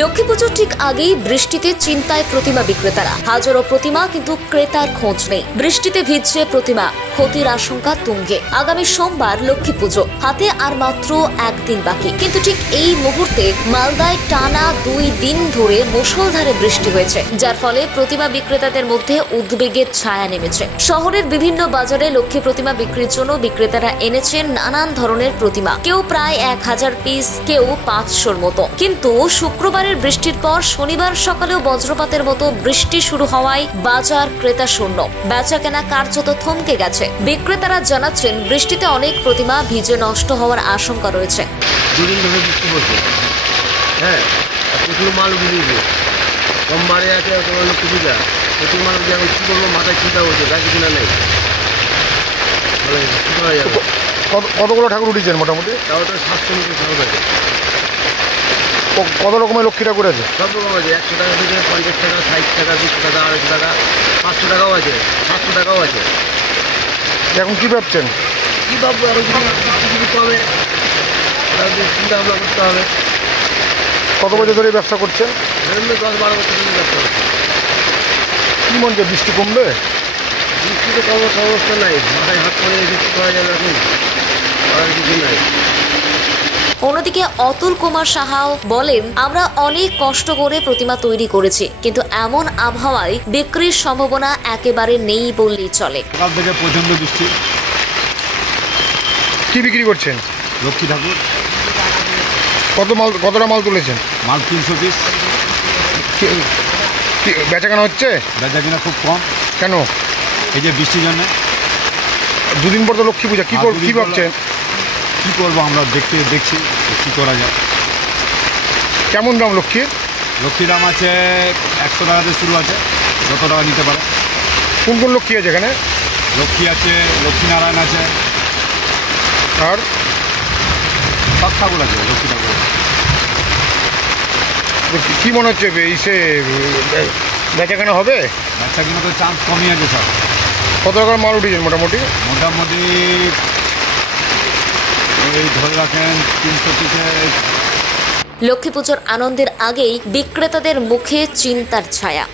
লক্ষ্মী পুজোর ঠিক আগেই বৃষ্টিতে চিন্তায় প্রতিমা বিক্রেতারা। হাজারো প্রতিমা, কিন্তু ক্রেতার খোঁজ নেই। বৃষ্টিতে ভিজছে প্রতিমা, ক্ষতির আশঙ্কা তুঙ্গে। আগামী সোমবার লক্ষ্মী পুজো, হাতে আর মাত্র একদিন বাকি। কিন্তু ঠিক এই মুহূর্তে মালদায় টানা 2 দিন ধরে মুষলধারে বৃষ্টি হয়েছে, যার ফলে প্রতিমা বিক্রেতাদের মধ্যে উদ্বেগের ছায়া নেমেছে। শহরের বিভিন্ন বাজারে লক্ষ্মী প্রতিমা বিক্রির জন্য বিক্রেতারা এনেছেন নানান ধরনের প্রতিমা। কেউ প্রায় 1000 পিস, কেউ 500-র মতো। কিন্তু শুক্রবারের বৃষ্টির পর শনিবার সকালেও বজ্রপাতের মতো বৃষ্টি শুরু হওয়ায় বাজার ক্রেতা শূন্য। বেচা কেনা কার্যত থমকে গেছে। বিক্রেতারা জানাচ্ছেন, বৃষ্টিতে অনেক প্রতিমা ভিজে নষ্ট হওয়ার আশঙ্কা রয়েছে। দুদিন ধরে বৃষ্টি পড়ছে, হ্যাঁ, প্রচুর মাল উঠেছে। সোমবারে আছে লক্ষ্মী পূজা, প্রচুর মাল উঠে। এখন কী করবো, মাথায় চিন্তা হচ্ছে, গাড়ি কিনা নেই। কতগুলো ঠাকুর উঠেছেন মোটামুটি? তাও তো 700 মিটার ঠাকুর আছে। কত রকমের লক্ষ্মী ঠাকুর আছে? সব রকম আছে। 100 টাকা থেকে 50 টাকা, 60 টাকা, 200 টাকা, 250 টাকা, 500 টাকাও আছে, 700 টাকাও আছে। এখন কী ভাবছেন? কী ভাববো, আরও কিছু কমে চিন্তা ভাবনা করতে হবে। কত বছর ধরে ব্যবসা করছেন? 10-12 বছর ধরে ব্যবসা করছে। কী মনে হচ্ছে বৃষ্টি কমবে? বৃষ্টিতে কমার অবস্থা নাই, মাথায় হাত পড়ে কিছু করা যাবে এখন, করার কিছু নাই। অন্যদিকে অতুল কুমার সাহাও বলেন, আমরা অনেক কষ্ট করে প্রতিমা তৈরি করেছি, কিন্তু এমন আবহাওয়ায় বিক্রির সম্ভাবনা একেবারে নেই বললেই চলে। সকাল থেকে প্রচণ্ড বৃষ্টি। কি বিক্রি করছেন? লক্ষ্মী ঠাকুর। কতটা মাল তুলেছেন? মাল 300 পিস। বেচা কেনা হচ্ছে? বেচা কিনা খুব কম। কেন? এই যে বৃষ্টির জন্য। 2 দিন পর তো লক্ষ্মী পূজা, কী ভাবছেন? কী করবো, আমরা দেখছি কী করা যায়। কেমন দাম লক্ষ্মীর? লক্ষ্মীর দাম আছে 100 টাকাতে শুরু আছে, যত টাকা নিতে পারে। কোন কোন লক্ষ্মী আছে এখানে? লক্ষ্মী আছে, লক্ষ্মীনারায়ণ আছে, আর সব ঠাকুর আছে। লক্ষ্মী ঠাকুর কী মনে হচ্ছে বেচা কেনা হবে? বাচ্চা কিনা তো চান্স কমই আছে সব। কত টাকার মাল উঠেছেন মোটামুটি? মোটামুটি ওই ধরে রাখেন 300 পিসে। লক্ষ্মী পুজোর আনন্দের আগেই বিক্রেতাদের মুখে চিন্তার ছায়া।